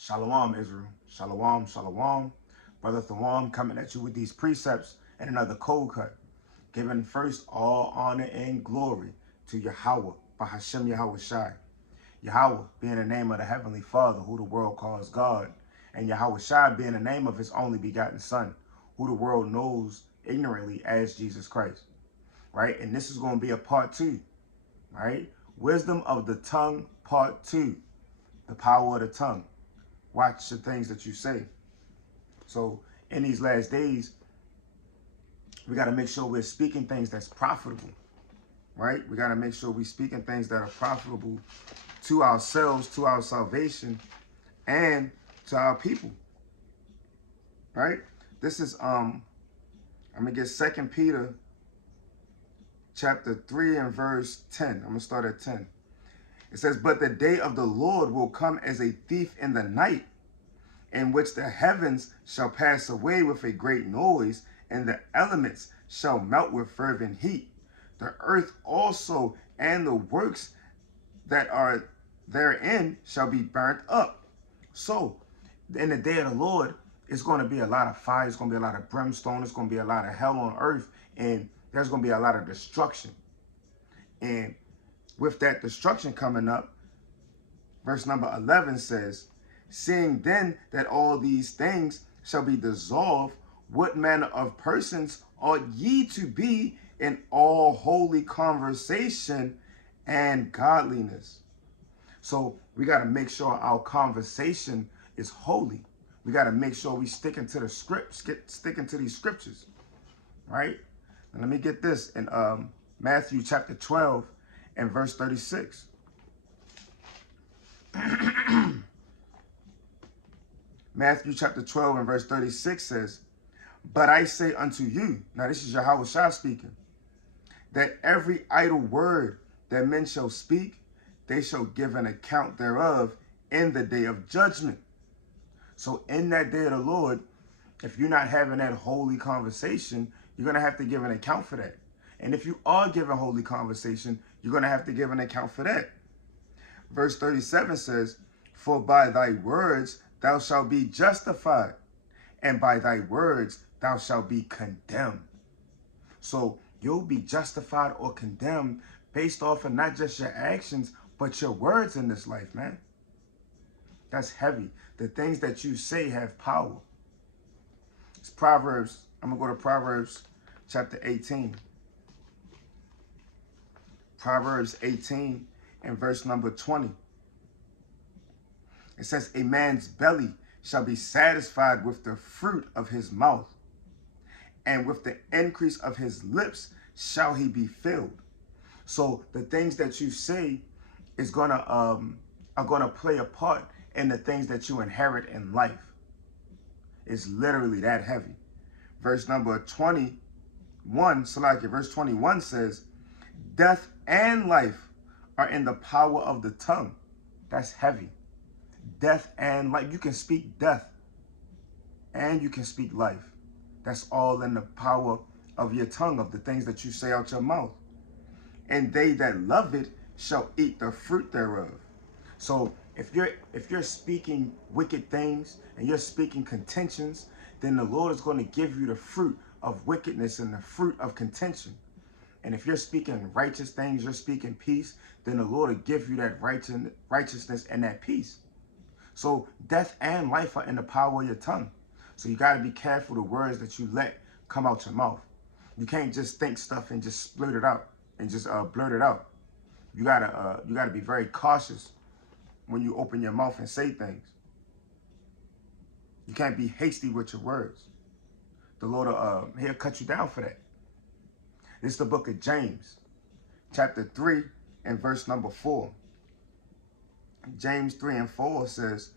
Shalom, Israel. Shalom, shalom. Brother Thawam coming at you with these precepts and another cold cut. Giving first all honor and glory to Yahweh, Bahashem Yahweh Shai. Yahweh being the name of the Heavenly Father, who the world calls God. And Yahweh Shai being the name of his only begotten Son, who the world knows ignorantly as Jesus Christ. Right? And this is going to be a part 2. Right? Wisdom of the tongue, part 2. The power of the tongue. Watch the things that you say. So in these last days, we got to make sure we're speaking things that's profitable, right? We got to make sure we're speaking things that are profitable to ourselves, to our salvation, and to our people, right? This is, I'm going to get 2 Peter chapter 3 and verse 10. I'm going to start at 10. It says, but the day of the Lord will come as a thief in the night, in which the heavens shall pass away with a great noise, and the elements shall melt with fervent heat. The earth also and the works that are therein shall be burnt up. So, in the day of the Lord, it's going to be a lot of fire. It's going to be a lot of brimstone. It's going to be a lot of hell on earth. And there's going to be a lot of destruction. And with that destruction coming up, verse number 11 says, seeing then that all these things shall be dissolved, what manner of persons ought ye to be in all holy conversation and godliness? So we got to make sure our conversation is holy. We got to make sure we sticking to the scripts, sticking to these scriptures, right? And let me get this in Matthew chapter 12 and verse 36. Matthew chapter 12 and verse 36 says, but I say unto you, now this is Yahweh Shah speaking, that every idle word that men shall speak, they shall give an account thereof in the day of judgment. So in that day of the Lord, if you're not having that holy conversation, you're going to have to give an account for that. And if you are giving holy conversation, you're going to have to give an account for that. Verse 37 says, for by thy words thou shalt be justified, and by thy words thou shalt be condemned. So you'll be justified or condemned based off of not just your actions, but your words in this life, man. That's heavy. The things that you say have power. It's Proverbs. I'm going to go to Proverbs chapter 18. Proverbs 18 and verse number 20. It says, a man's belly shall be satisfied with the fruit of his mouth, and with the increase of his lips shall he be filled. So the things that you say is are gonna play a part in the things that you inherit in life. It's literally that heavy. Verse number 21, Salakia, verse 21 says, death and life are in the power of the tongue. That's heavy. Death and life. You can speak death and you can speak life. That's all in the power of your tongue, of the things that you say out your mouth. And they that love it shall eat the fruit thereof. So if you're speaking wicked things and you're speaking contentions, then the Lord is going to give you the fruit of wickedness and the fruit of contention. And if you're speaking righteous things, you're speaking peace, then the Lord will give you that righteousness and that peace. So death and life are in the power of your tongue. So you got to be careful the words that you let come out your mouth. You can't just think stuff and just blurt it out and just blurt it out. You gotta be very cautious when you open your mouth and say things. You can't be hasty with your words. The Lord he'll cut you down for that. This is the book of James, chapter 3 and verse number 4. James 3 and 4 says,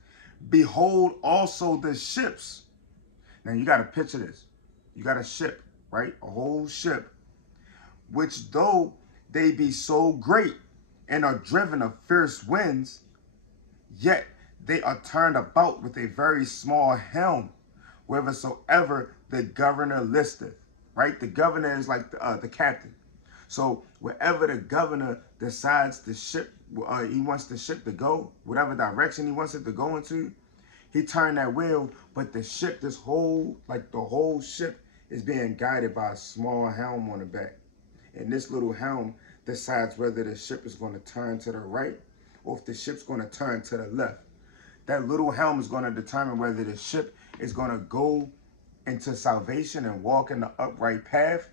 behold also the ships. Now you got to picture this. You got a ship, right? A whole ship, which though they be so great and are driven of fierce winds, yet they are turned about with a very small helm, whithersoever the governor listeth. Right? The governor is like the captain. So wherever the governor decides the ship, he wants the ship to go, whatever direction he wants it to go into, He turned that wheel, but the ship, the whole ship is being guided by a small helm on the back. And this little helm decides whether the ship is going to turn to the right or if the ship's going to turn to the left. That little helm is going to determine whether the ship is going to go into salvation and walk in the upright path,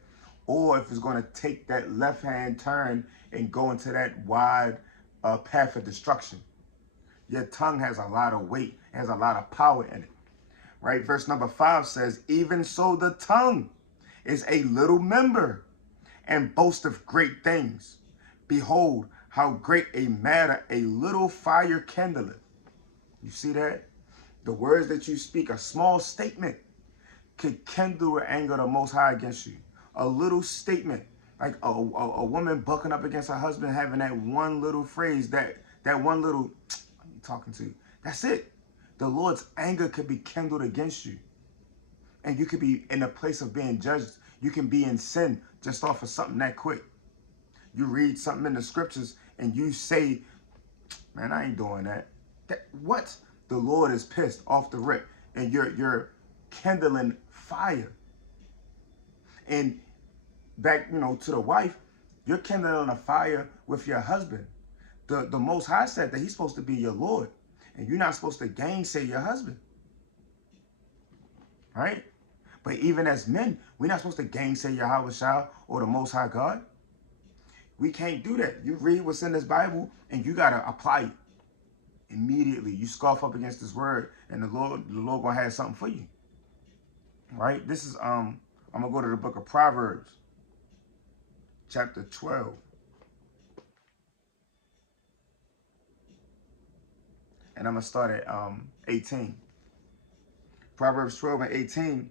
or if it's going to take that left-hand turn and go into that wide path of destruction. Your tongue has a lot of weight, has a lot of power in it, right? Verse number 5 says, even so the tongue is a little member and boasteth great things. Behold, how great a matter a little fire kindleth. You see that? The words that you speak, a small statement, could kindle the anger of the Most High against you. A little statement, like a woman bucking up against her husband, having that one little phrase, that one little, I'm talking to you. That's it. The Lord's anger could be kindled against you. And you could be in a place of being judged. You can be in sin just off of something that quick. You read something in the scriptures and you say, man, I ain't doing that. What? The Lord is pissed off the rip. And you're kindling fire. And back, to the wife, you're kindling a fire with your husband. The Most High said that he's supposed to be your Lord. And you're not supposed to gainsay your husband. Right? But even as men, we're not supposed to gainsay Yahweh or the Most High God. We can't do that. You read what's in this Bible and you got to apply it immediately. You scoff up against this word and the Lord going to have something for you. Right? This is, I'm going to go to the book of Proverbs, chapter 12. And I'm going to start at 18. Proverbs 12 and 18.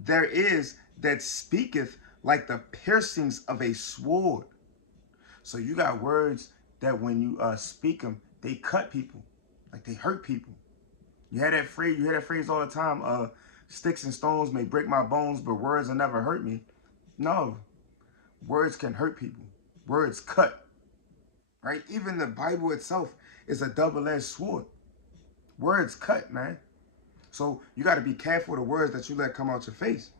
There is that speaketh like the piercings of a sword. So you got words that when you speak them, they cut people, like they hurt people. You hear that phrase all the time. Sticks and stones may break my bones, but words will never hurt me. No, words can hurt people. Words cut, right? Even the Bible itself is a double-edged sword. Words cut, man. So you got to be careful of the words that you let come out your face,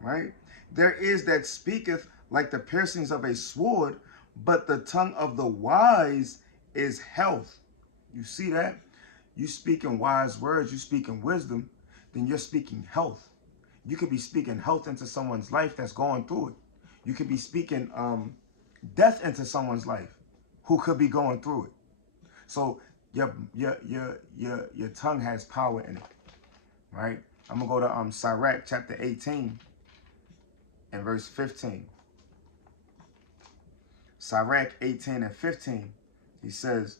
right? There is that speaketh like the piercings of a sword, but the tongue of the wise is health. You see that? You speaking wise words, you speaking wisdom, then you're speaking health. You could be speaking health into someone's life that's going through it. You could be speaking death into someone's life who could be going through it. So your tongue has power in it, right? I'm gonna go to Sirach chapter 18 and verse 15. Sirach 18 and 15. He says,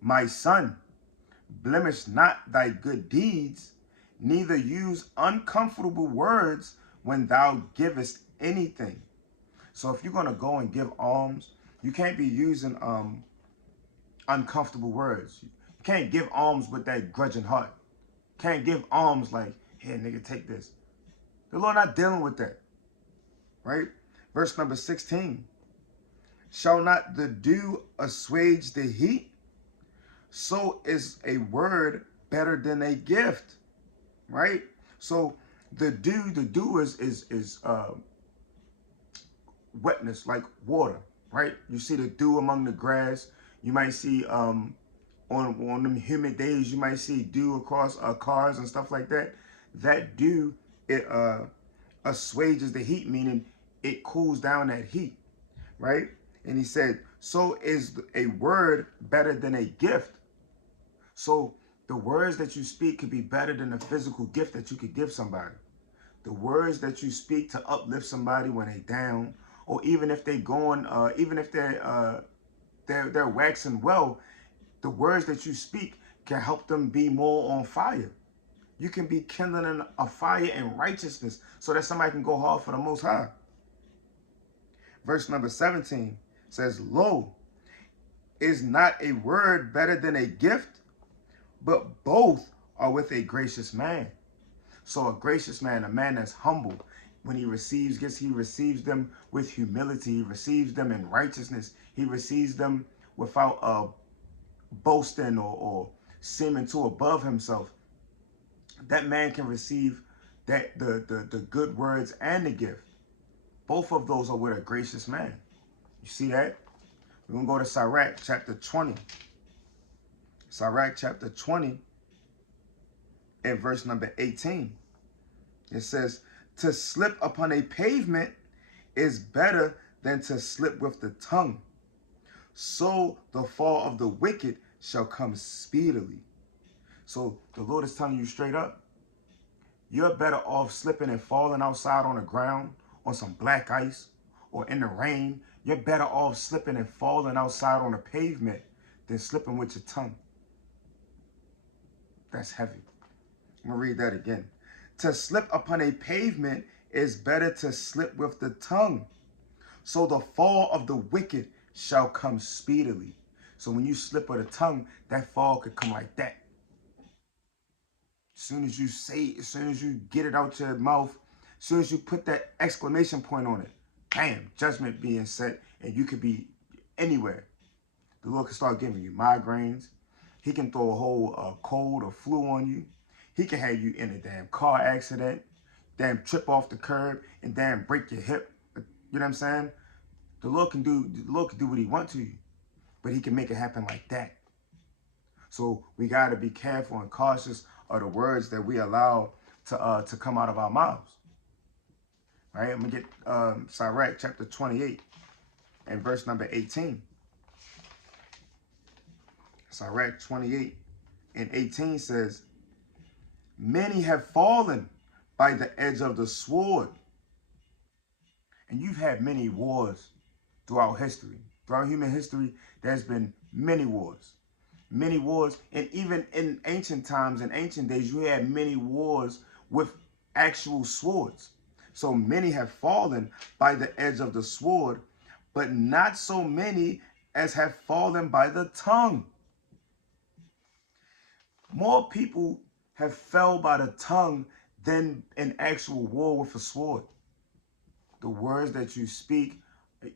my son, blemish not thy good deeds, neither use uncomfortable words when thou givest anything. So if you're gonna go and give alms, you can't be using uncomfortable words. You can't give alms with that grudging heart. Can't give alms like, here, nigga, take this. The Lord not dealing with that, right? Verse number 16. Shall not the dew assuage the heat? So is a word better than a gift, right? So the dew is wetness, like water, right? You see the dew among the grass. You might see on them humid days, you might see dew across cars and stuff like that. That dew, it assuages the heat, meaning it cools down that heat, right? And he said, so is a word better than a gift. So the words that you speak could be better than the physical gift that you could give somebody. The words that you speak to uplift somebody when they down, or even if they going, even if they're waxing well, the words that you speak can help them be more on fire. You can be kindling a fire in righteousness so that somebody can go hard for the Most High. Verse number 17 says, lo, is not a word better than a gift? But both are with a gracious man. So a gracious man, a man that's humble, when he receives gifts, he receives them with humility. He receives them in righteousness. He receives them without boasting or seeming too above himself, that man can receive that the good words and the gift. Both of those are with a gracious man. You see that? We're going to go to Sirach chapter 20. Sirach chapter 20 and verse number 18. It says, to slip upon a pavement is better than to slip with the tongue. So the fall of the wicked shall come speedily. So the Lord is telling you straight up, you're better off slipping and falling outside on the ground, on some black ice, or in the rain. You're better off slipping and falling outside on the pavement than slipping with your tongue. That's heavy. I'm going to read that again. To slip upon a pavement is better to slip with the tongue. So the fall of the wicked shall come speedily. So when you slip with the tongue, that fall could come like that. As soon as you say it, as soon as you get it out your mouth, as soon as you put that exclamation point on it, bam, judgment being set, and you could be anywhere. The Lord can start giving you migraines. He can throw a whole cold or flu on you. He can have you in a damn car accident, damn trip off the curb, and damn break your hip. You know what I'm saying? The Lord can do what he wants to you, but he can make it happen like that. So we got to be careful and cautious of the words that we allow to come out of our mouths. All right, I'm going to get Sirach chapter 28 and verse number 18. Sirach 28 and 18 says, many have fallen by the edge of the sword. And you've had many wars throughout history. Throughout human history, there's been many wars. Many wars, and even in ancient times, in ancient days, you had many wars with actual swords. So many have fallen by the edge of the sword, but not so many as have fallen by the tongue. More people have fell by the tongue than an actual war with a sword. The words that you speak,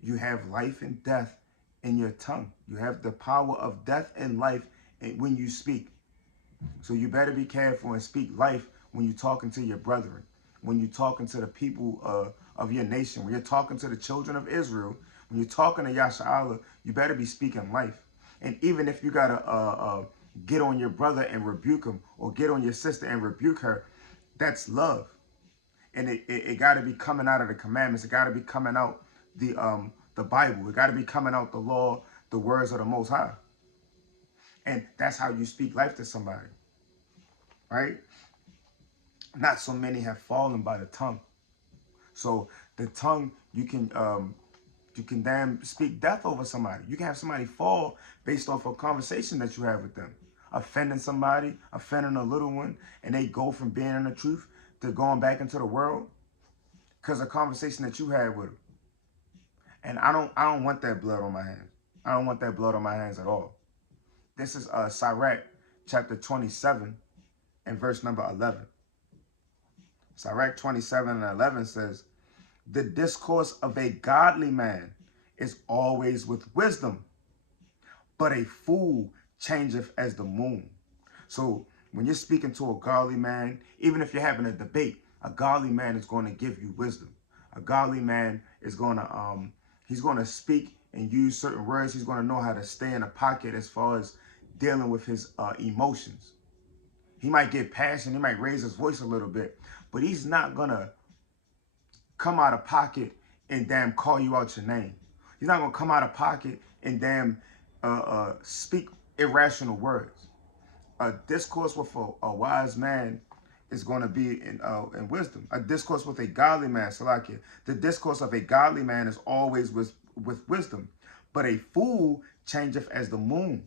you have life and death in your tongue. You have the power of death and life when you speak. So you better be careful and speak life when you're talking to your brethren, when you're talking to the people of your nation, when you're talking to the children of Israel, when you're talking to Yasha'Allah, you better be speaking life. And even if you got to get on your brother and rebuke him, or get on your sister and rebuke her, that's love. And it got to be coming out of the commandments. It got to be coming out the Bible. It got to be coming out the law, the words of the Most High. And that's how you speak life to somebody, right? Not so many have fallen by the tongue. So the tongue, you can damn speak death over somebody. You can have somebody fall based off a conversation that you have with them, offending somebody, offending a little one, and they go from being in the truth to going back into the world because of a conversation that you had with them. And I don't want that blood on my hands. I don't want that blood on my hands at all. This is Sirach chapter 27 and verse number 11. Sirach 27 and 11 says, the discourse of a godly man is always with wisdom, but a fool changeth as the moon. So when you're speaking to a godly man, even if you're having a debate, a godly man is going to give you wisdom. A godly man is going to he's going to speak and use certain words. He's going to know how to stay in a pocket as far as dealing with his emotions. He might get passionate. He might raise his voice a little bit, but he's not going to come out of pocket and damn call you out your name. He's not going to come out of pocket and damn speak irrational words. A discourse with a wise man is going to be in wisdom. A discourse with a godly man, Salakia, the discourse of a godly man is always with wisdom, but a fool changeth as the moon.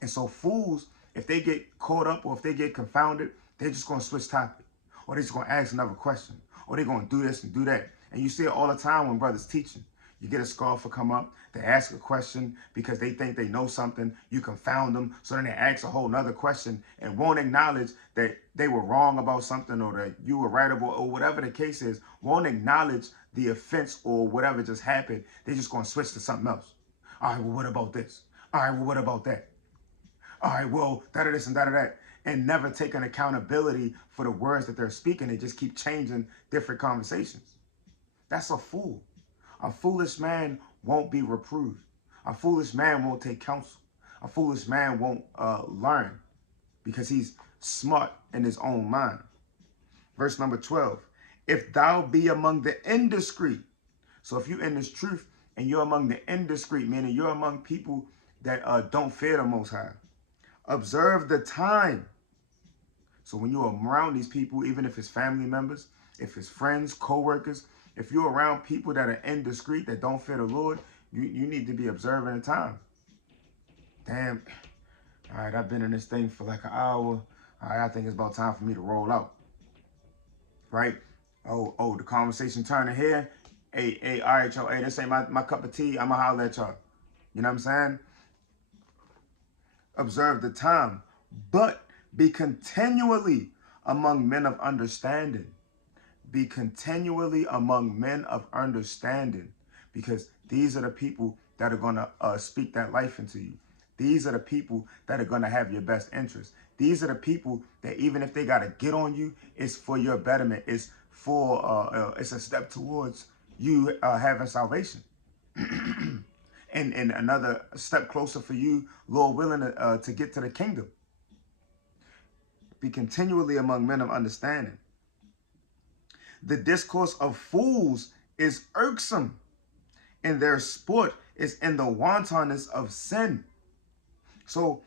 And so fools, if they get caught up or if they get confounded, they're just going to switch topic, or they're just going to ask another question, or they're going to do this and do that. And you see it all the time when brothers teaching. You get a scoffer come up, they ask a question because they think they know something, you confound them, so then they ask a whole nother question and won't acknowledge that they were wrong about something or that you were right about, or whatever the case is, won't acknowledge the offense or whatever just happened. They're just going to switch to something else. All right, well, what about this? All right, well, what about that? all right, well, that or this and that or that, and never taking accountability for the words that they're speaking. They just keep changing different conversations. That's a fool. A foolish man won't be reproved. A foolish man won't take counsel. A foolish man won't learn because he's smart in his own mind. Verse number 12. If thou be among the indiscreet. So if you're in this truth and you're among the indiscreet, meaning you're among people that don't fear the Most High. Observe the time. So when you're around these people, even if it's family members, if it's friends, co-workers, if you're around people that are indiscreet, that don't fear the Lord, you need to be observing the time. Damn, all right, I've been in this thing for like an hour. All right, I think it's about time for me to roll out. Right? Oh, the conversation turning here. Hey, all right, y'all. Hey, this ain't my cup of tea. I'ma holler at y'all. You know what I'm saying? Observe the time, but be continually among men of understanding. Be continually among men of understanding, because these are the people that are going to speak that life into you. These are the people that are going to have your best interest. These are the people that even if they got to get on you, it's for your betterment. It's for it's a step towards you having salvation. and another step closer for you, Lord willing, to get to the kingdom. Be continually among men of understanding. The discourse of fools is irksome, and their sport is in the wantonness of sin. So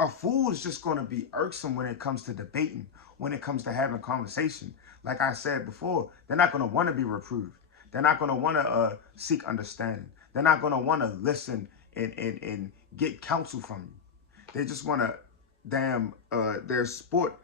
a fool is just going to be irksome when it comes to debating, when it comes to having conversation. Like I said before, they're not going to want to be reproved. They're not going to want to seek understanding. They're not going to want to listen and get counsel from you. They just want to, their sport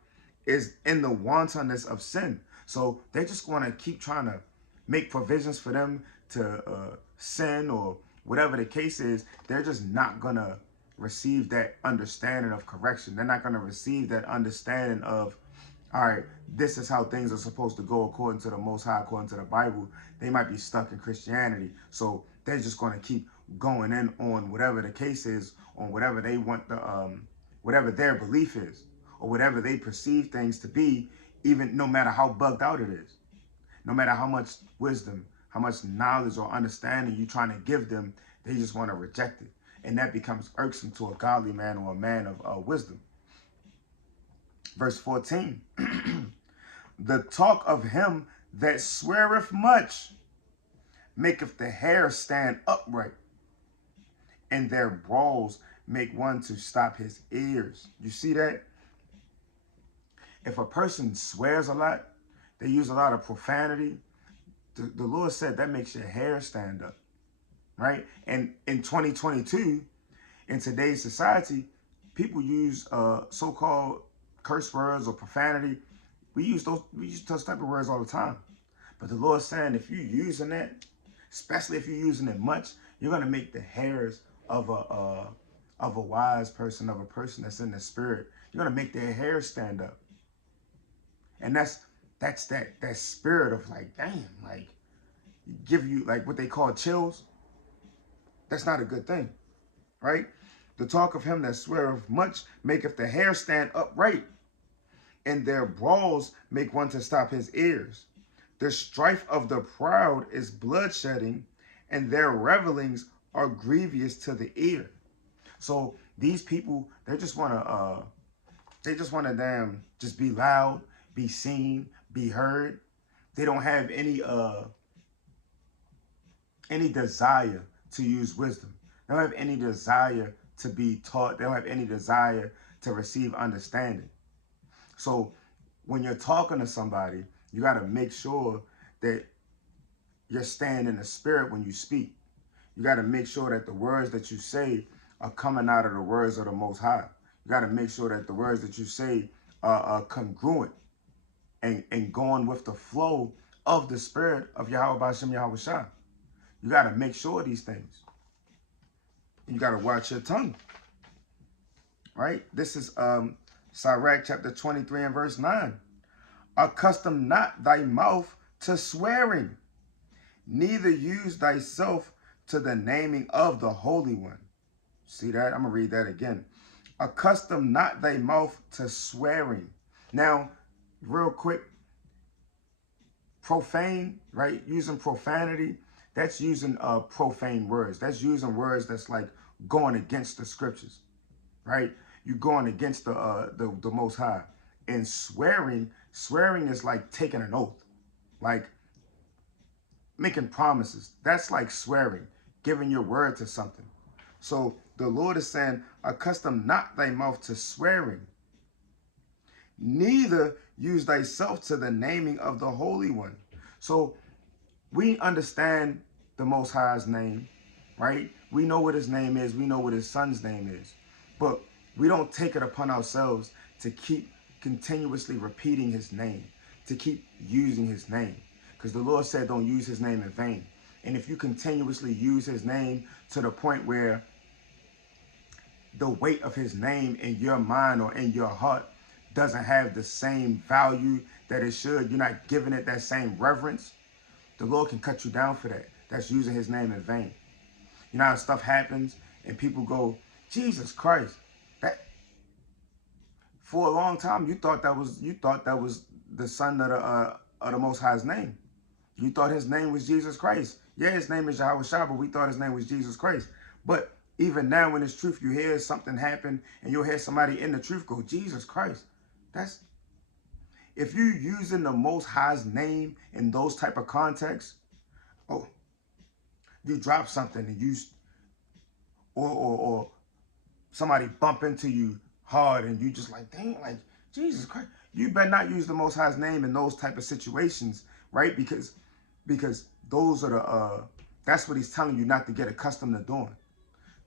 is in the wantonness of sin. So they just want to keep trying to make provisions for them to sin or whatever the case is. They're just not going to receive that understanding of correction. They're not going to receive that understanding of, all right, this is how things are supposed to go according to the Most High, according to the Bible. They might be stuck in Christianity. So they're just going to keep going in on whatever the case is, on whatever they want, whatever their belief is, or whatever they perceive things to be, even no matter how bugged out it is. No matter how much wisdom, how much knowledge or understanding you're trying to give them, they just want to reject it. And that becomes irksome to a godly man or a man of wisdom. Verse 14. The talk of him that sweareth much maketh the hair stand upright, and their brawls make one to stop his ears. You see that? If a person swears a lot, they use a lot of profanity, the Lord said that makes your hair stand up, right? And in 2022, in today's society, people use so-called curse words or profanity. We use those type of words all the time. But the Lord's saying if you're using that, especially if you're using it much, you're gonna make the hairs of a wise person, of a person that's in the spirit, you're gonna make their hair stand up. And that's that spirit of like, damn, like give you like what they call chills. That's not a good thing, right? The talk of him that sweareth much maketh the hair stand upright, and their brawls make one to stop his ears. The strife of the proud is bloodshedding, and their revelings are grievous to the ear. So these people, they just want to just be loud, be seen, be heard. They don't have any desire to use wisdom. They don't have any desire to be taught. They don't have any desire to receive understanding. So when you're talking to somebody, you got to make sure that you're staying in the spirit when you speak. You got to make sure that the words that you say are coming out of the words of the Most High. You got to make sure that the words that you say are congruent and going with the flow of the spirit of Yahweh B'Shem Yahweh Shah. You got to make sure of these things. You got to watch your tongue. Right? This is Sirach chapter 23 and verse 9. Accustom not thy mouth to swearing, neither use thyself to the naming of the Holy One. See that? I'm going to read that again. Accustom not thy mouth to swearing. Now, real quick, profane, right? Using profanity, that's using profane words. That's using words that's like going against the scriptures, right? You're going against the Most High. And swearing is like taking an oath, like making promises. That's like swearing, giving your word to something. So the Lord is saying, accustom not thy mouth to swearing, neither use thyself to the naming of the Holy One. So we understand the Most High's name, right? We know what his name is. We know what his son's name is. But we don't take it upon ourselves to keep continuously repeating his name, to keep using his name. Because the Lord said don't use his name in vain. And if you continuously use his name to the point where the weight of his name in your mind or in your heart doesn't have the same value that it should, you're not giving it that same reverence, the Lord can cut you down for that. That's using his name in vain. You know how stuff happens and people go, Jesus Christ. That for a long time you thought that was the son of the Most High's name. You thought his name was Jesus Christ. Yeah, his name is Yahweh Shah, but we thought his name was Jesus Christ. But even now in this truth, you hear something happen and you'll hear somebody in the truth go, Jesus Christ. That's, if you using the Most High's name in those type of contexts, oh, you drop something and you, or somebody bump into you hard and you just like, dang, like, Jesus Christ. You better not use the Most High's name in those type of situations, right? Because those are the, that's what he's telling you not to get accustomed to doing.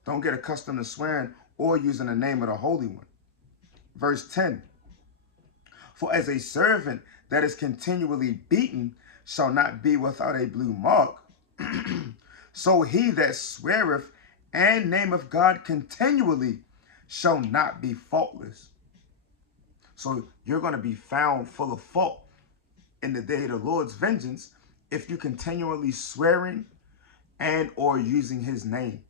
Don't get accustomed to swearing or using the name of the Holy One. Verse 10, for as a servant that is continually beaten shall not be without a blue mark, so he that sweareth and nameth God continually shall not be faultless. So you're going to be found full of fault in the day of the Lord's vengeance if you continually swearing and or using his name.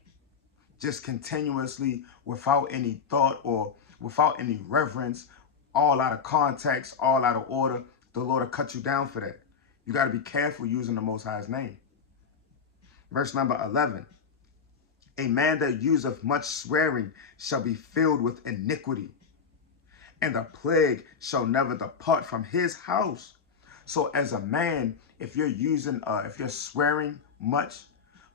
Just continuously without any thought or without any reverence, all out of context, all out of order, the Lord will cut you down for that. You got to be careful using the Most High's name. Verse number 11. A man that useth much swearing shall be filled with iniquity, and the plague shall never depart from his house. So as a man, if you're using, if you're swearing much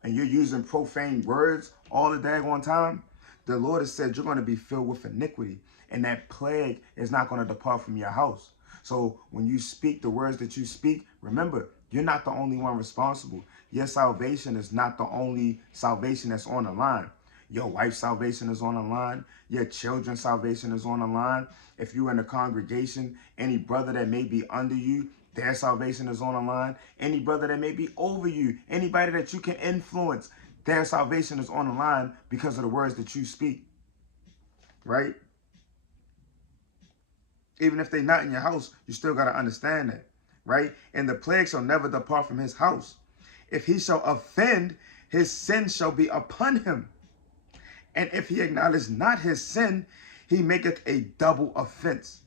and you're using profane words all the daggone time, the Lord has said you're going to be filled with iniquity, and that plague is not going to depart from your house. So when you speak the words that you speak, remember, you're not the only one responsible. Your salvation is not the only salvation that's on the line. Your wife's salvation is on the line. Your children's salvation is on the line. If you're in a congregation, any brother that may be under you, their salvation is on the line. Any brother that may be over you, anybody that you can influence, their salvation is on the line because of the words that you speak, right? Even if they're not in your house, you still got to understand that, right? And the plague shall never depart from his house. If he shall offend, his sin shall be upon him. And if he acknowledge not his sin, he maketh a double offense.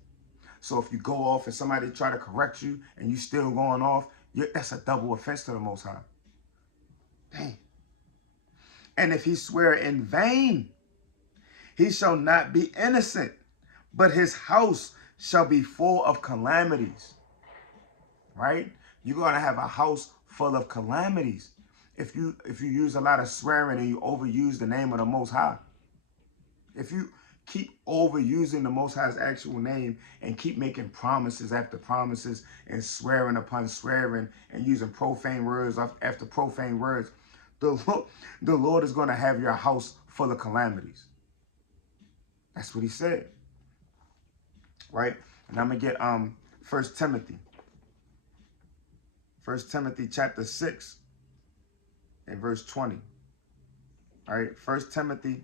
So if you go off and somebody try to correct you and you still going off, that's a double offense to the Most High. Dang. And if he swear in vain, he shall not be innocent, but his house shall be full of calamities. Right? You're going to have a house full of calamities if you use a lot of swearing and you overuse the name of the Most High. If you keep overusing the Most High's actual name and keep making promises after promises and swearing upon swearing and using profane words after profane words, the Lord is going to have your house full of calamities. That's what he said. Right? And I'm going to get 1 Timothy. 1 Timothy chapter 6 and verse 20. All right, 1 Timothy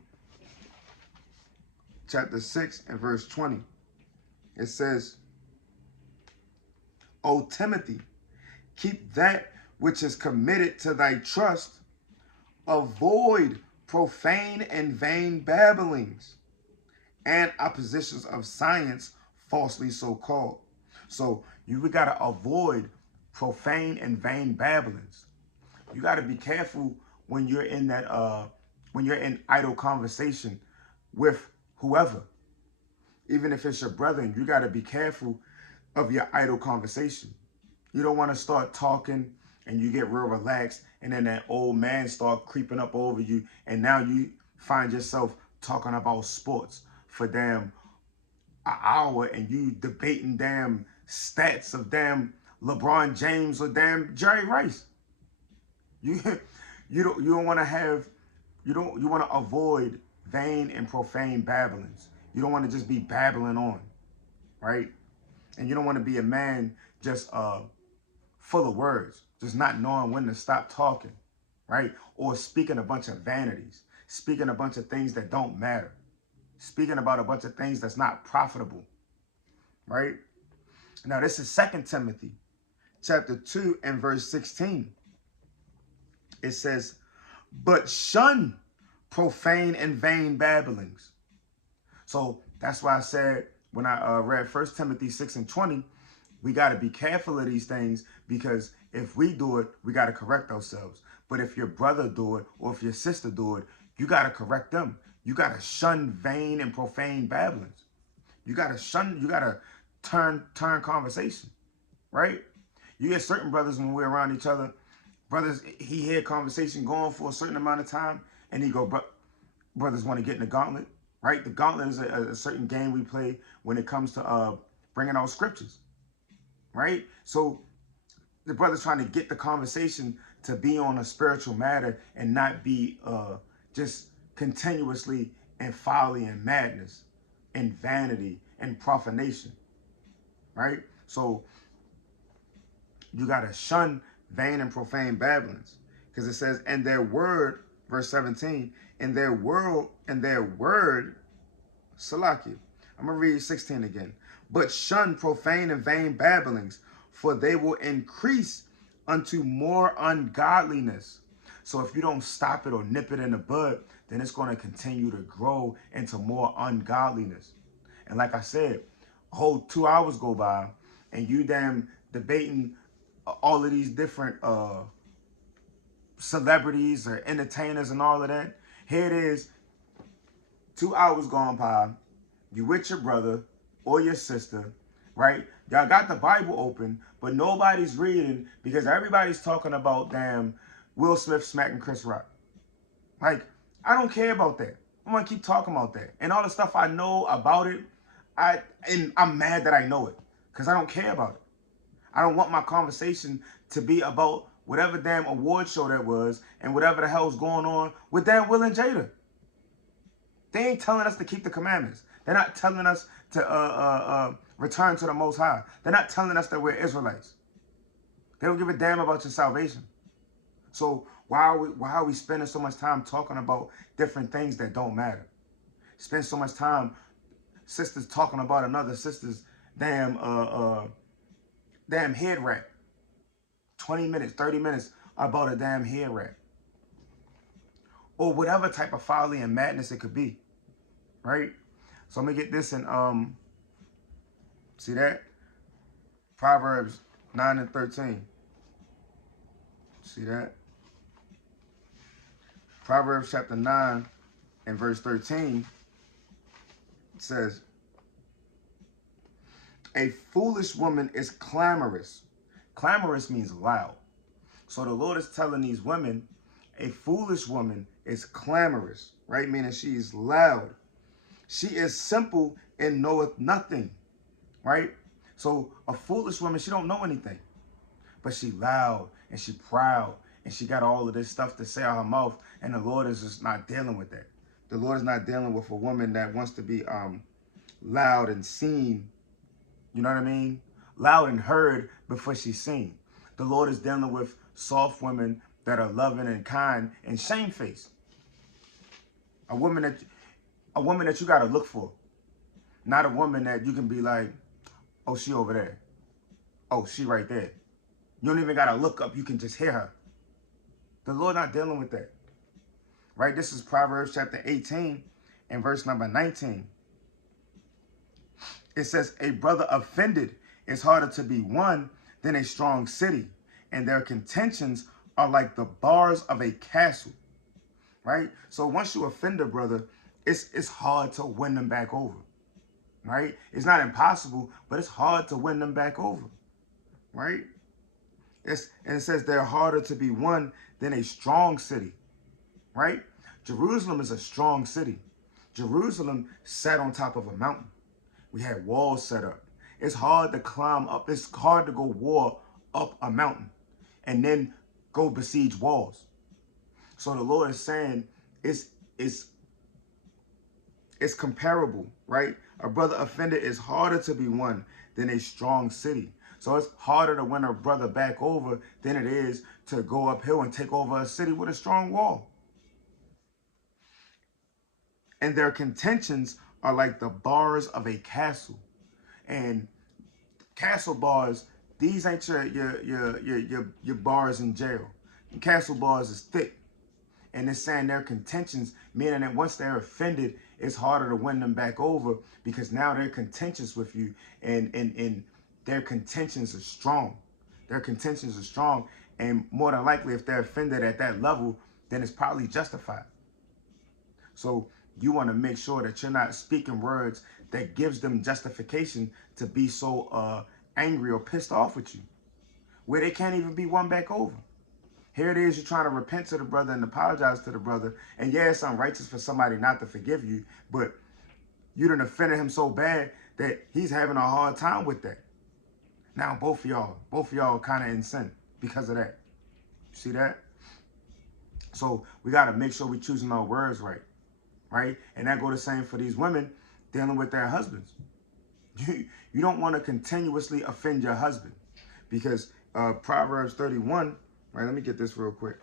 chapter 6 and verse 20. It says, O Timothy, keep that which is committed to thy trust. Avoid profane and vain babblings, and oppositions of science, falsely so called. So we got to avoid profane and vain babblings. You got to be careful when you're in that when you're in idle conversation with whoever, even if it's your brother. You got to be careful of your idle conversation. You don't want to start talking and you get real relaxed, and then that old man start creeping up over you, and now you find yourself talking about sports for damn an hour, and you debating damn stats of damn LeBron James or damn Jerry Rice. You you don't want to have you want to avoid vain and profane babblings. You don't want to just be babbling on, right? And you don't want to be a man just full of words, just not knowing when to stop talking, right? Or speaking a bunch of vanities, speaking a bunch of things that don't matter, speaking about a bunch of things that's not profitable, right? Now this is 2 Timothy chapter 2 and verse 16. It says, but shun profane and vain babblings. So that's why I said when I read 1 Timothy 6 and 20, we got to be careful of these things, because if we do it, we got to correct ourselves. But if your brother do it or if your sister do it, you got to correct them. You got to shun vain and profane babblings. You got to shun, you got to turn conversation, right? You get certain brothers when we're around each other, brothers, he hear conversation going for a certain amount of time, and he go, brothers want to get in the gauntlet, right? The gauntlet is a certain game we play when it comes to bringing out scriptures, right? So the brother's trying to get the conversation to be on a spiritual matter and not be just continuously in folly and madness and vanity and profanation, right? So you got to shun vain and profane babblings, because it says, and their word, verse 17, and their word, Salakia. I'm going to read 16 again. But shun profane and vain babblings, for they will increase unto more ungodliness. So if you don't stop it or nip it in the bud, then it's going to continue to grow into more ungodliness. And like I said, a whole 2 hours go by, and you damn debating all of these different celebrities or entertainers and all of that. Here it is, 2 hours gone by, you with your brother or your sister, right? Y'all got the Bible open, but nobody's reading, because everybody's talking about damn Will Smith smacking Chris Rock. Like, I don't care about that. I'm gonna keep talking about that. And all the stuff I know about it, I'm mad that I know it, because I don't care about it. I don't want my conversation to be about whatever damn award show that was and whatever the hell's going on with damn Will and Jada. They ain't telling us to keep the commandments. They're not telling us to return to the Most High. They're not telling us that we're Israelites. They don't give a damn about your salvation. So why are we spending so much time talking about different things that don't matter? Spend so much time, sisters talking about another sister's damn head wrap. 20 minutes, 30 minutes about a damn head wrap. Or whatever type of folly and madness it could be. Right? So I'm going to get this in, see that? Proverbs 9 and 13. See that? Proverbs chapter 9 and verse 13 says, a foolish woman is clamorous. Clamorous means loud. So the Lord is telling these women, a foolish woman is clamorous, right? Meaning she is loud. She is simple and knoweth nothing, right? So a foolish woman, she don't know anything, but she loud and she proud and she got all of this stuff to say out her mouth, and the Lord is just not dealing with that. The Lord is not dealing with a woman that wants to be loud and seen, you know what I mean? Loud and heard before she's seen. The Lord is dealing with soft women that are loving and kind and shamefaced. A woman that you got to look for. Not a woman that you can be like, oh, she over there. Oh, she right there. You don't even got to look up. You can just hear her. The Lord not dealing with that. Right? This is Proverbs chapter 18 and verse number 19. It says, a brother offended is harder to be won than a strong city, and their contentions are like the bars of a castle, right? So once you offend a brother, it's hard to win them back over, right? It's not impossible, but it's hard to win them back over, right? And it says they're harder to be won than a strong city, right? Jerusalem is a strong city. Jerusalem sat on top of a mountain. We had walls set up. It's hard to climb up. It's hard to go war up a mountain and then go besiege walls. So the Lord is saying it's comparable, right? A brother offended is harder to be won than a strong city. So it's harder to win a brother back over than it is to go uphill and take over a city with a strong wall. And their contentions are like the bars of a castle. And castle bars, these ain't your bars in jail. Castle bars is thick. And it's saying their contentions, meaning that once they're offended, it's harder to win them back over because now they're contentious with you, and their contentions are strong. Their contentions are strong, and more than likely, if they're offended at that level, then it's probably justified. So you want to make sure that you're not speaking words that gives them justification to be so angry or pissed off with you, where they can't even be won back over. Here it is, you're trying to repent to the brother and apologize to the brother. And yeah, it's unrighteous for somebody not to forgive you, but you done offended him so bad that he's having a hard time with that. Now both of y'all kind of in sin because of that. See that? So we got to make sure we're choosing our words right, right? And that go the same for these women dealing with their husbands. You don't want to continuously offend your husband, because Proverbs 31, right, let me get this real quick.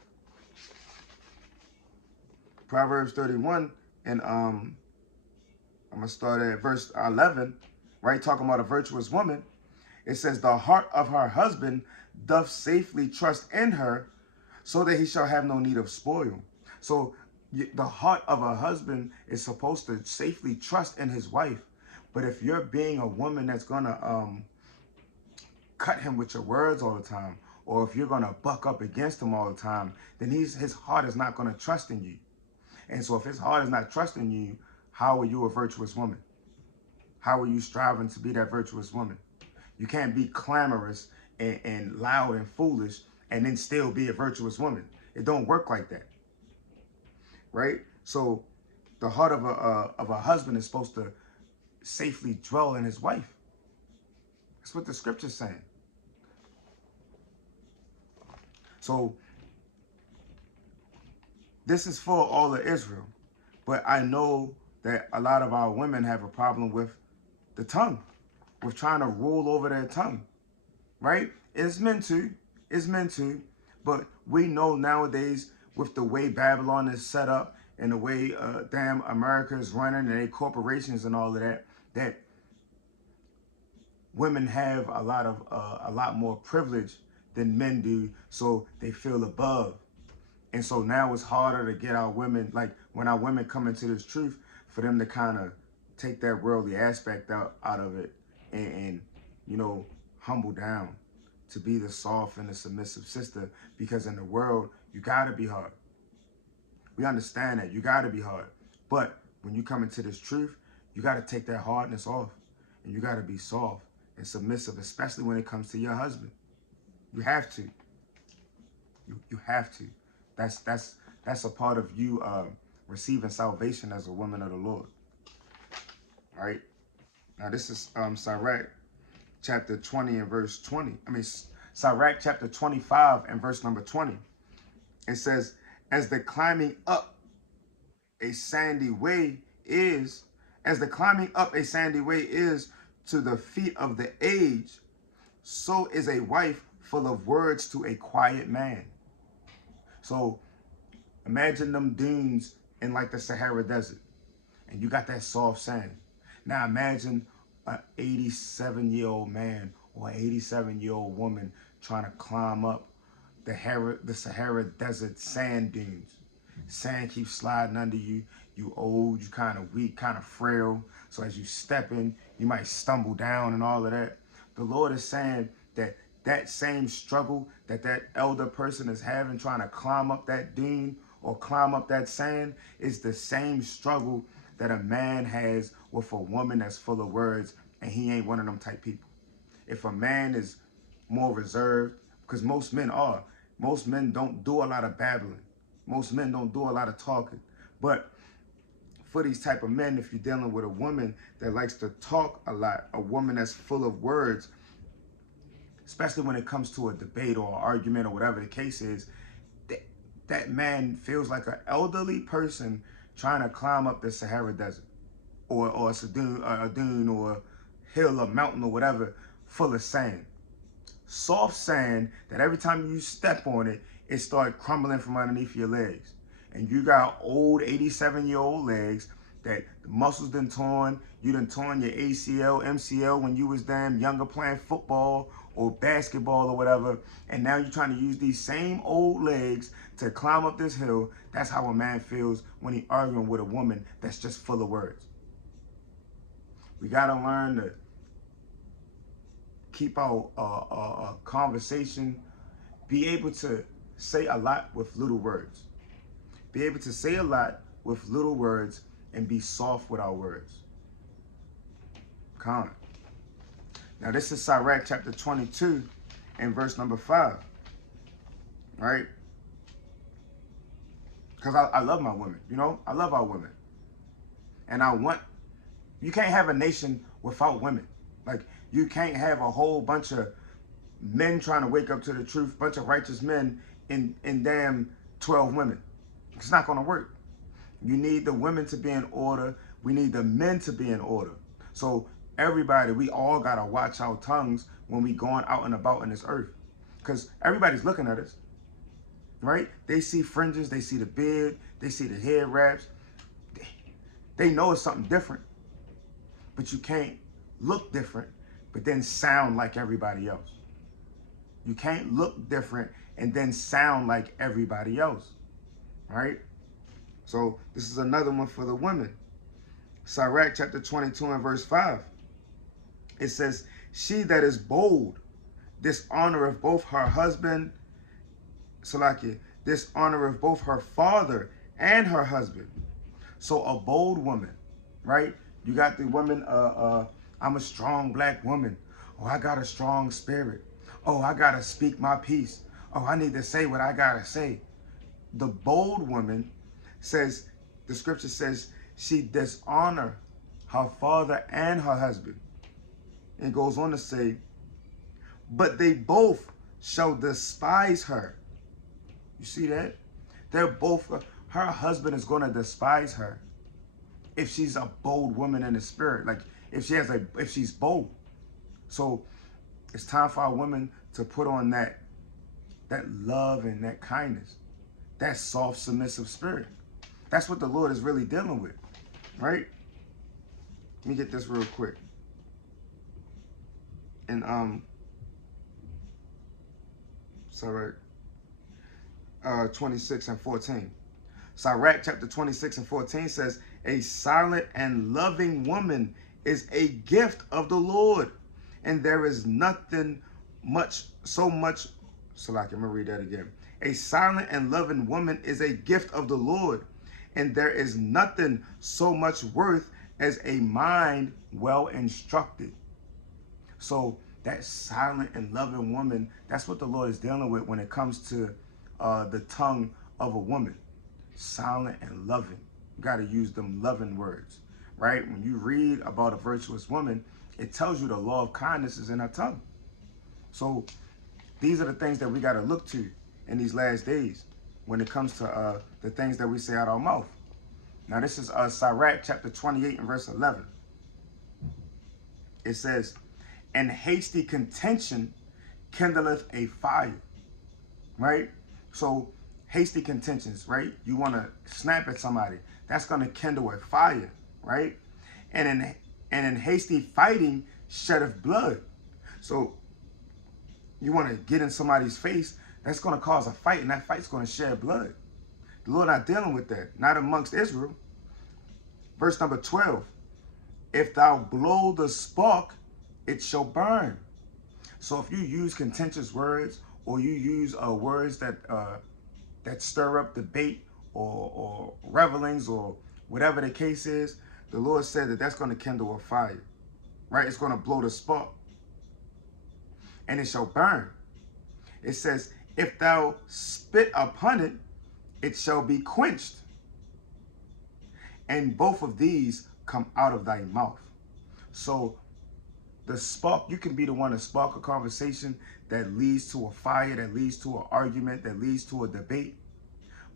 Proverbs 31, and I'm going to start at verse 11, right, talking about a virtuous woman. It says, the heart of her husband doth safely trust in her, so that he shall have no need of spoil. So the heart of a husband is supposed to safely trust in his wife. But if you're being a woman that's going to cut him with your words all the time, or if you're going to buck up against him all the time, then his heart is not going to trust in you. And so if his heart is not trusting you, how are you a virtuous woman? How are you striving to be that virtuous woman? You can't be clamorous and loud and foolish and then still be a virtuous woman. It don't work like that, right? So the heart of a husband is supposed to safely dwell in his wife. That's what the scripture's saying. So this is for all of Israel. But I know that a lot of our women have a problem with the tongue, with trying to rule over their tongue, right? It's meant to, but we know nowadays with the way Babylon is set up and the way damn America is running and their corporations and all of that, that women have a lot more privilege than men do, so they feel above. And so now it's harder to get our women, like when our women come into this truth, for them to kind of take that worldly aspect out of it and you know, humble down to be the soft and the submissive sister, because in the world, you got to be hard. We understand that. You got to be hard. But when you come into this truth, you got to take that hardness off, and you got to be soft and submissive, especially when it comes to your husband. You have to. You have to. That's a part of you receiving salvation as a woman of the Lord. All right? Now this is Sirach chapter 20 and verse 20. Sirach chapter 25 and verse number 20. It says, as the climbing up a sandy way is to the feet of the aged, so is a wife full of words to a quiet man. So imagine them dunes in like the Sahara Desert, and you got that soft sand. Now imagine an 87-year-old man or an 87-year-old woman trying to climb up the Sahara Desert sand dunes. Sand keeps sliding under you. You old, you kind of weak, kind of frail. So as you step in, you might stumble down and all of that. The Lord is saying that that same struggle that that elder person is having trying to climb up that dune or climb up that sand is the same struggle that a man has with a woman that's full of words, and he ain't one of them type people. If a man is more reserved, because most men are, most men don't do a lot of babbling. Most men don't do a lot of talking. But for these type of men, if you're dealing with a woman that likes to talk a lot, a woman that's full of words, especially when it comes to a debate or an argument or whatever the case is, that man feels like an elderly person trying to climb up the Sahara Desert or a dune or hill or mountain or whatever full of sand. Soft sand that every time you step on it, it starts crumbling from underneath your legs. And you got old 87-year-old legs that the muscles done torn. You done torn your ACL, MCL when you was damn younger playing football or basketball or whatever. And now you're trying to use these same old legs to climb up this hill. That's how a man feels when he's arguing with a woman that's just full of words. We got to learn to keep our conversation, be able to say a lot with little words. Be able to say a lot with little words and be soft with our words. Come. Now this is Sirach chapter 22 and verse number 5. Right? Because I love my women, you know? I love our women. And you can't have a nation without women. Like, you can't have a whole bunch of men trying to wake up to the truth, bunch of righteous men in damn 12 women. It's not going to work. You need the women to be in order. We need the men to be in order. So everybody, we all got to watch our tongues when we going out and about in this earth. Because everybody's looking at us, right? They see fringes, they see the beard, they see the hair wraps. They know it's something different. But you can't look different, but then sound like everybody else. You can't look different and then sound like everybody else, right? So this is another one for the women. Sirach chapter 22 and verse 5. It says, she that is bold, dishonoreth both her husband, Salakia, dishonoreth both her father and her husband. So a bold woman, right? You got the woman, I'm a strong black woman. Oh, I got a strong spirit. Oh, I got to speak my piece. Oh, I need to say what I got to say. The bold woman says, the scripture says, she dishonor her father and her husband. And goes on to say, but they both shall despise her. You see that? They're both, her husband is going to despise her if she's a bold woman in the spirit. Like if she's bold. So it's time for our women to put on that love and that kindness, that soft, submissive spirit. That's what the Lord is really dealing with, right? Let me get this real quick. And Sirach 26 and 14. Sirach chapter 26 and 14 says, a silent and loving woman is a gift of the Lord, and there is nothing so much. Salaki, I'm gonna read that again. A silent and loving woman is a gift of the Lord, and there is nothing so much worth as a mind well instructed. So that silent and loving woman, that's what the Lord is dealing with when it comes to the tongue of a woman. Silent and loving. You got to use them loving words, right? When you read about a virtuous woman, it tells you the law of kindness is in her tongue. So these are the things that we got to look to in these last days when it comes to the things that we say out our mouth. Now this is Sirach chapter 28 and verse 11. It says, and hasty contention kindleth a fire, right? So hasty contentions, right? You want to snap at somebody. That's going to kindle a fire, right? And in hasty fighting sheddeth blood. So you want to get in somebody's face, that's going to cause a fight, and that fight's going to shed blood. The Lord not dealing with that, not amongst Israel. Verse number 12. If thou blow the spark, it shall burn. So if you use contentious words, or you use words that stir up debate, or revelings, or whatever the case is, the Lord said that that's going to kindle a fire, right? It's going to blow the spark, and it shall burn. It says, if thou spit upon it, it shall be quenched. And both of these come out of thy mouth. So the spark, you can be the one to spark a conversation that leads to a fire, that leads to an argument, that leads to a debate.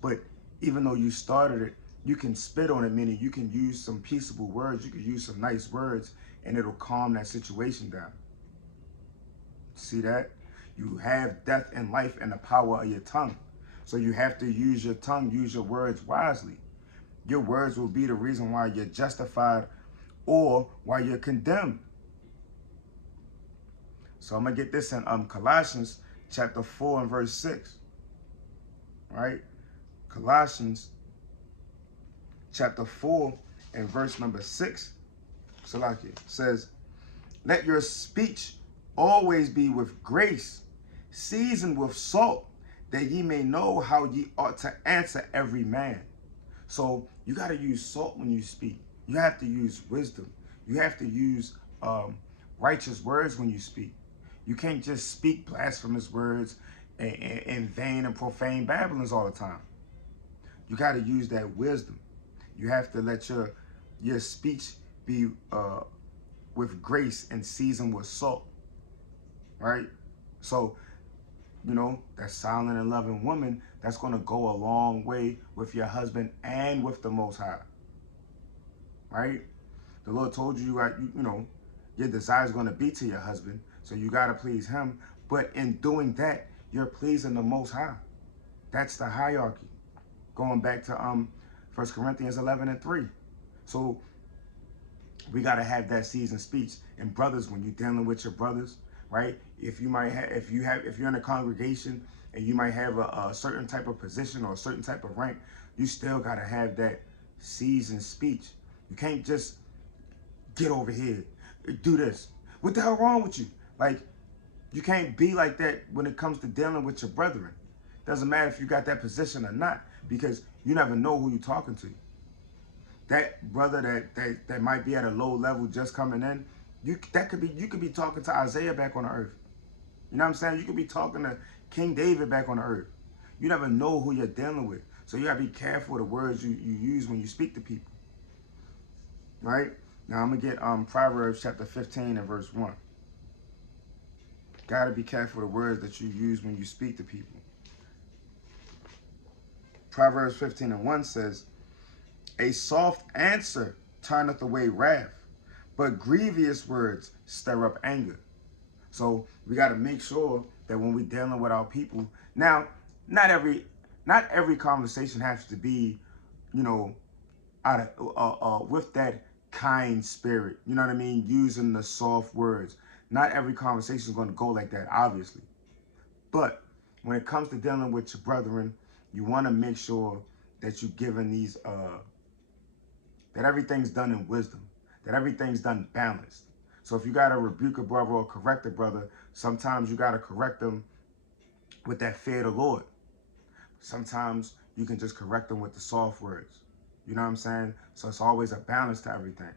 But even though you started it, you can spit on it, meaning you can use some peaceable words, you can use some nice words, and it'll calm that situation down. See that? You have death and life in the power of your tongue. So you have to use your tongue, use your words wisely. Your words will be the reason why you're justified or why you're condemned. So I'm going to get this in Colossians chapter 4 and verse 6. Right? Colossians chapter 4 and verse number 6. Salakia says, let your speech always be with grace, seasoned with salt, that ye may know how ye ought to answer every man. So you got to use salt when you speak. You have to use wisdom. You have to use righteous words when you speak. You can't just speak blasphemous words and vain and profane babblings all the time. You got to use that wisdom. You have to let your speech be with grace and seasoned with salt, right? So, you know, that silent and loving woman, that's going to go a long way with your husband and with the Most High, right? The Lord told you, you know, your desire is going to be to your husband, so you got to please him. But in doing that, you're pleasing the Most High. That's the hierarchy. Going back to 1 Corinthians 11 and 3. So we got to have that seasoned speech. And brothers, when you're dealing with your brothers, right? If you're in a congregation and you might have a certain type of position or a certain type of rank, you still got to have that seasoned speech. You can't just get over here, do this. What the hell wrong with you? Like, you can't be like that when it comes to dealing with your brethren. Doesn't matter if you got that position or not, because you never know who you're talking to. That brother that might be at a low level just coming in, you could be talking to Isaiah back on the earth. You know what I'm saying? You could be talking to King David back on the earth. You never know who you're dealing with. So you gotta be careful of the words you use when you speak to people. Right? Now I'm gonna get Proverbs chapter 15 and verse 1. Gotta be careful of the words that you use when you speak to people. Proverbs 15 and 1 says, a soft answer turneth away wrath, but grievous words stir up anger. So we got to make sure that when we're dealing with our people, now, not every conversation has to be, you know, out of with that kind spirit. You know what I mean? Using the soft words. Not every conversation is going to go like that, obviously. But when it comes to dealing with your brethren, you want to make sure that you're giving these, that everything's done in wisdom, that everything's done balanced. So if you got to rebuke a brother or correct a brother, sometimes you got to correct them with that fear of the Lord. Sometimes you can just correct them with the soft words. You know what I'm saying? So it's always a balance to everything.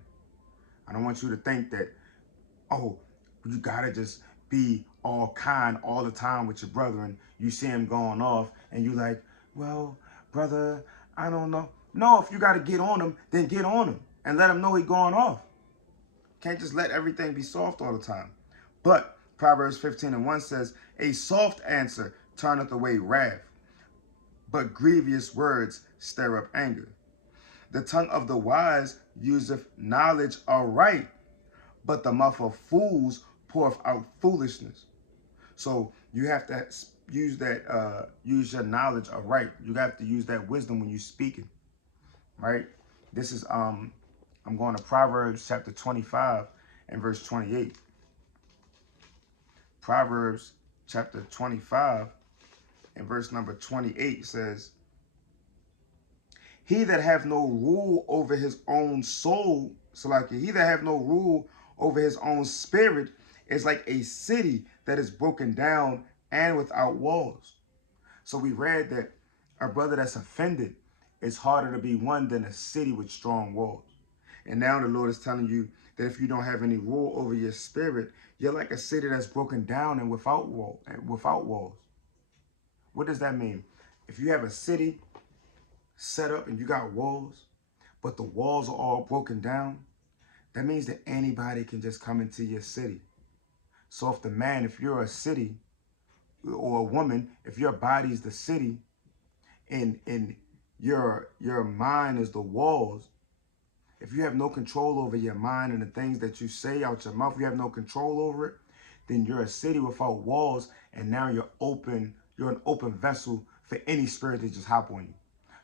I don't want you to think that, oh, you got to just be all kind all the time with your brethren. You see him going off and you like, well, brother, I don't know. No, if you got to get on him, then get on him and let him know he's going off. Can't just let everything be soft all the time. But Proverbs 15 and 1 says, a soft answer turneth away wrath, but grievous words stir up anger. The tongue of the wise useth knowledge aright, but the mouth of fools poureth out foolishness. So you have to use that, use your knowledge aright. You have to use that wisdom when you're speaking, right? This is, I'm going to Proverbs chapter 25 and verse 28. Proverbs chapter 25 and verse number 28 says, He that have no rule over his own soul, so like he that have no rule over his own spirit is like a city that is broken down and without walls. So we read that a brother that's offended is harder to be won than a city with strong walls. And now the Lord is telling you that if you don't have any rule over your spirit, you're like a city that's broken down and without walls. What does that mean? If you have a city set up and you got walls, but the walls are all broken down, that means that anybody can just come into your city. So if you're a city, or a woman, if your body's the city and your mind is the walls, if you have no control over your mind and the things that you say out your mouth, you have no control over it, then you're a city without walls, and now you're an open vessel for any spirit to just hop on you.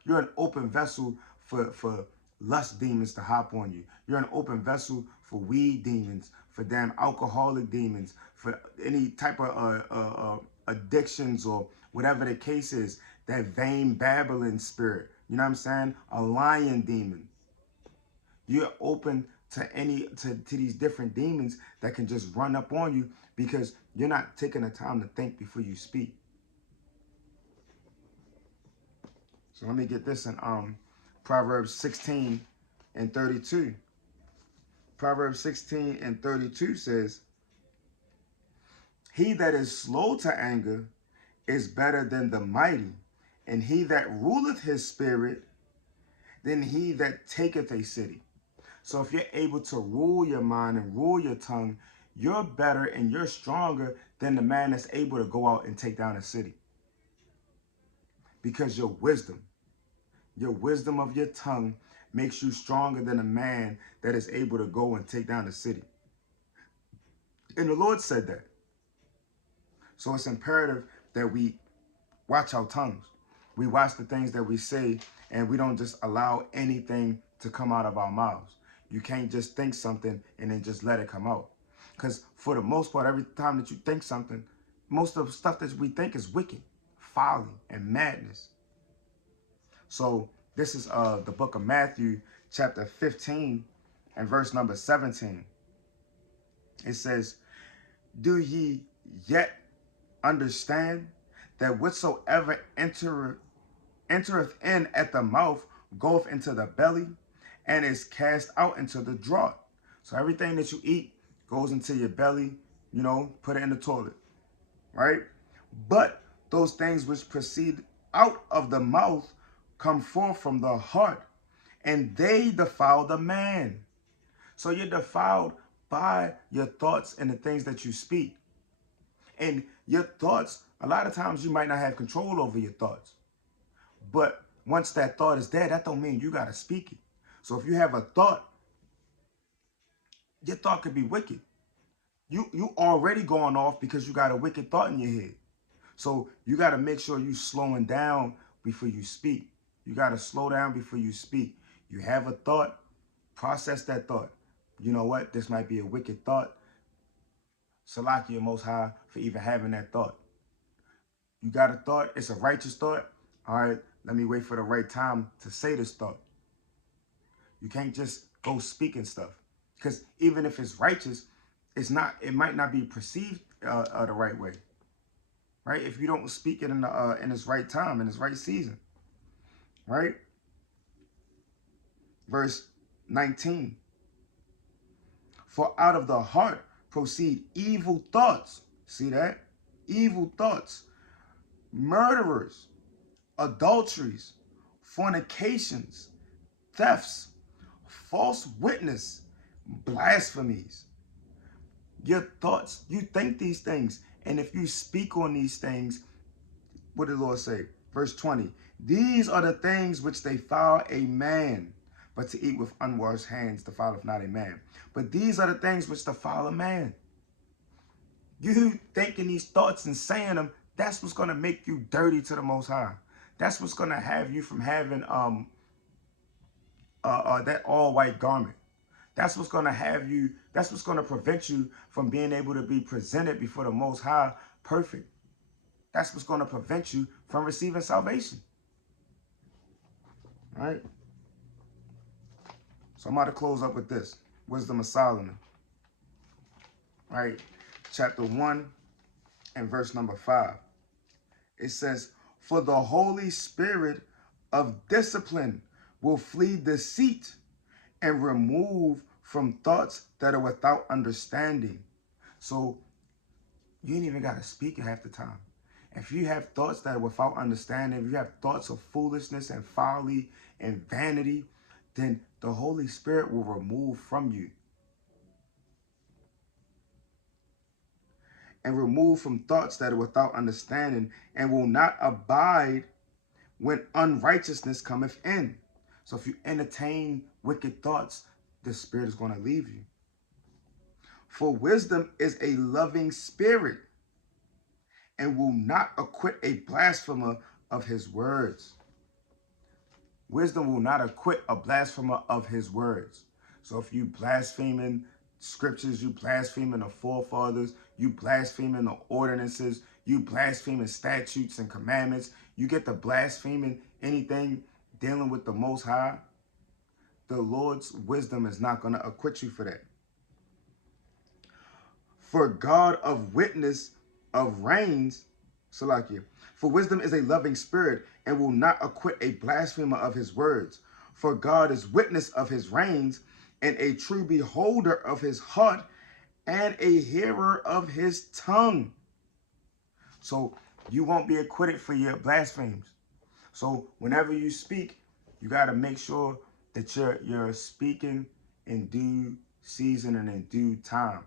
You're an open vessel for lust demons to hop on you. You're an open vessel for weed demons, for damn alcoholic demons, for any type of addictions or whatever the case is, that vain babbling spirit. You know what I'm saying? A lion demon. You're open to these different demons that can just run up on you because you're not taking the time to think before you speak. So let me get this in Proverbs 16 and 32. Proverbs 16 and 32 says, he that is slow to anger is better than the mighty, and he that ruleth his spirit than he that taketh a city. So if you're able to rule your mind and rule your tongue, you're better and you're stronger than the man that's able to go out and take down a city. Because your wisdom of your tongue makes you stronger than a man that is able to go and take down a city. And the Lord said that. So it's imperative that we watch our tongues. We watch the things that we say, and we don't just allow anything to come out of our mouths. You can't just think something and then just let it come out. Because for the most part, every time that you think something, most of the stuff that we think is wicked, folly, and madness. So this is the book of Matthew, chapter 15, and verse number 17. It says, do ye yet understand that whatsoever entereth in at the mouth goeth into the belly and is cast out into the draught. So everything that you eat goes into your belly, put it in the toilet, right? But those things which proceed out of the mouth come forth from the heart, and they defile the man. So you're defiled by your thoughts and the things that you speak. And your thoughts, a lot of times you might not have control over your thoughts. But once that thought is there, that don't mean you got to speak it. So if you have a thought, your thought could be wicked. You already going off because you got a wicked thought in your head. So you got to make sure you slowing down before you speak. You got to slow down before you speak. You have a thought, process that thought. You know what? This might be a wicked thought. Salakia Most High for even having that thought. You got a thought, it's a righteous thought. All right, let me wait for the right time to say this thought. You can't just go speaking stuff. Because even if it's righteous, it might not be perceived the right way. Right? If you don't speak it in its right time, in its right season. Right? Verse 19. For out of the heart proceed evil thoughts. See that? Evil thoughts. Murderers, adulteries, fornications, thefts, false witness, blasphemies. Your thoughts, you think these things. And if you speak on these things, what did the Lord say? Verse 20. These are the things which defile a man, but to eat with unwashed hands defileth not a man. But these are the things which defile a man. You thinking these thoughts and saying them, that's what's going to make you dirty to the Most High. That's what's going to have you from having that all-white garment. That's what's going to have you, that's what's going to prevent you from being able to be presented before the Most High perfect. That's what's going to prevent you from receiving salvation. All right? So I'm about to close up with this. Wisdom of Solomon. All right? Chapter 1 and verse number 5. It says, for the Holy Spirit of discipline will flee deceit and remove from thoughts that are without understanding. So you ain't even got to speak half the time. If you have thoughts that are without understanding, if you have thoughts of foolishness and folly and vanity, then the Holy Spirit will remove from you. And remove from thoughts that are without understanding, and will not abide when unrighteousness cometh in. So if you entertain wicked thoughts, the Spirit is going to leave you. For wisdom is a loving spirit, and will not acquit a blasphemer of his words. Wisdom will not acquit a blasphemer of his words. So if you blaspheming scriptures, you blaspheming the forefathers, you blaspheming the ordinances, you blaspheming statutes and commandments, you get to blaspheming anything dealing with the Most High, the Lord's wisdom is not going to acquit you for that. For God of witness of reigns, Salakia, for wisdom is a loving spirit and will not acquit a blasphemer of his words. For God is witness of his reigns and a true beholder of his heart and a hearer of his tongue. So you won't be acquitted for your blasphemies. So whenever you speak, you got to make sure that you're speaking in due season and in due time.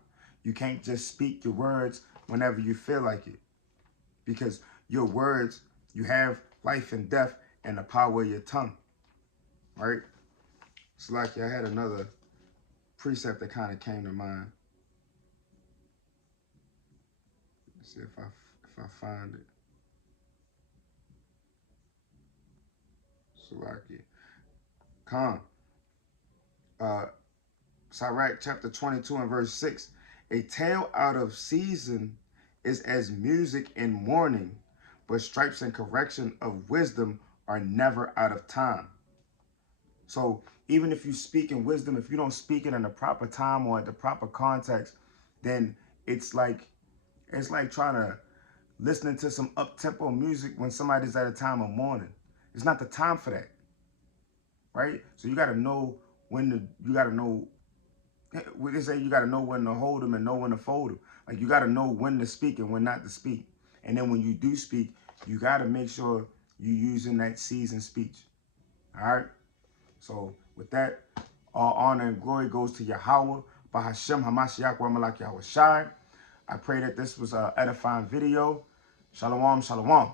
You can't just speak your words whenever you feel like it. Because your words, you have life and death and the power of your tongue. Right? It's like I had another precept that kind of came to mind. Let's see if I find it. Salakia. Khan. Sirach chapter 22 and verse 6. A tale out of season is as music in mourning, but stripes and correction of wisdom are never out of time. So even if you speak in wisdom, if you don't speak it in the proper time or at the proper context, then it's like trying to listening to some up-tempo music when somebody's at a time of mourning. It's not the time for that, right? So you got to know when you got to know when to hold them and know when to fold them. Like you got to know when to speak and when not to speak. And then when you do speak, you got to make sure you're using that seasoned speech. All right? So with that, all honor and glory goes to Yahweh, Bahashem Hamashiach wa Malak Yahweh Shai. I pray that this was an edifying video. Shalom, shalom.